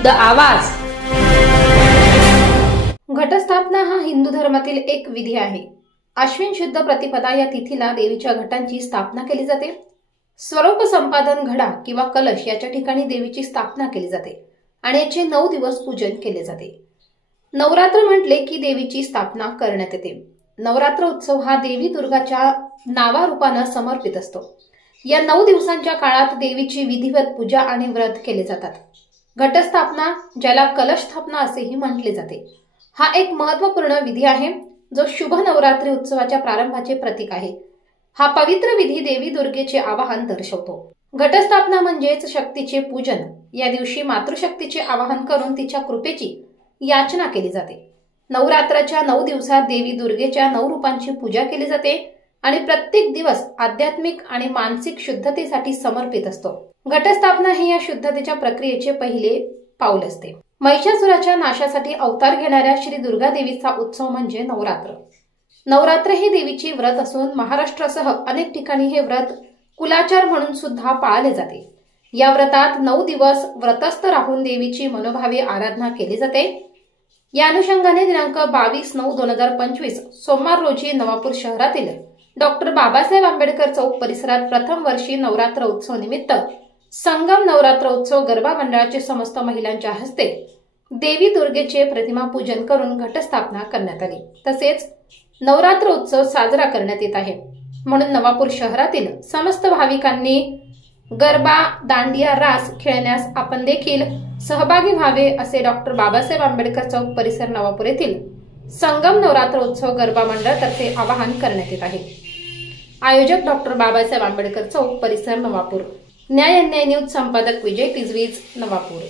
शुद्ध आवाज। घटस्थापना हा हिंदू धर्मातील एक विधी आहे। अश्विन शुद्ध प्रतिपदा या तिथीला देवीच्या घटांची स्थापना केली जाते। स्वरूप संपादन घडा किंवा कलश याच्या ठिकाणी देवीची स्थापना केली जाते आणि याचे 9 दिवस पूजन केले जाते। नवरात्र म्हटले की देवीची स्थापना करण्यात येते। नवरात्र उत्सव हा देवी दुर्गाच्या नावारूपाने समर्पित असतो। या 9 दिवसांच्या काळात देवीची विधिवत पूजा आणि व्रत केले जातात। घटस्थापना, ज्याला कलश स्थापना असेही म्हटले जाते, हा एक महत्त्वपूर्ण विधी आहे जो शुभ नवरात्री उत्सवाच्या प्रारंभाचे प्रतीक आहे। हा पवित्र विधी देवी दुर्गेचे आवाहन दर्शवतो। घटस्थापना म्हणजेच शक्तीचे पूजन। या दिवशी मातृशक्तीचे आवाहन करून तिच्या कृपेची याचना केली जाते। नवरात्राच्या 9 दिवसात देवी दुर्गेच्या 9 रूपांची पूजा केली जाते आणि प्रत्येक दिवस आध्यात्मिक आणि मानसिक शुद्धतेसाठी समर्पित असतो। घटस्थापना ही या शुद्धतेच्या प्रक्रियेचे पहिले पाऊल असते। महिषासुराच्या नाशासाठी अवतार घेणाऱ्या श्री दुर्गा देवीचा उत्सव म्हणजे नवरात्र। नवरात्र हे देवीचे व्रत असून महाराष्ट्रासह अनेक ठिकाणी हे व्रत कुलाचार म्हणून सुद्धा पाळले जाते। या व्रतात 9 दिवस व्रतस्थ राहून देवीची मनोभावे आराधना केली जाते। या अनुषंगाने दिनांक 22/9/2025 सोमवार रोजी नवापूर शहरातील डॉक्टर बाबासाहेब आंबेडकर चौक परिसरात प्रथम वर्षी नवरात्र उत्सव निमित्त संगम नवरात्र उत्सव गरबा मंडळाचे समस्त महिलांच्या हस्ते देवी दुर्गेचे प्रतिमा पूजन करून घटस्थापना करण्यात आली। तसेच नवरात्र उत्सव साजरा करण्यात येत आहे, म्हणून नवापूर शहरातील समस्त भाविकांनी गरबा, दांडिया, रास खेळण्यास आपण देखील सहभागी व्हावे असे डॉक्टर बाबासाहेब आंबेडकर चौक परिसर नवापूर येथील संगम नवरात्र उत्सव गरबा मंडळ तर्फे आवाहन करण्यात येत आहे। आयोजक डॉक्टर बाबासाहेब आंबेडकर चौक परिसर नवापूर। न्याय अन्याय न्यूज संपादक विजय पिजवीज नवापूर।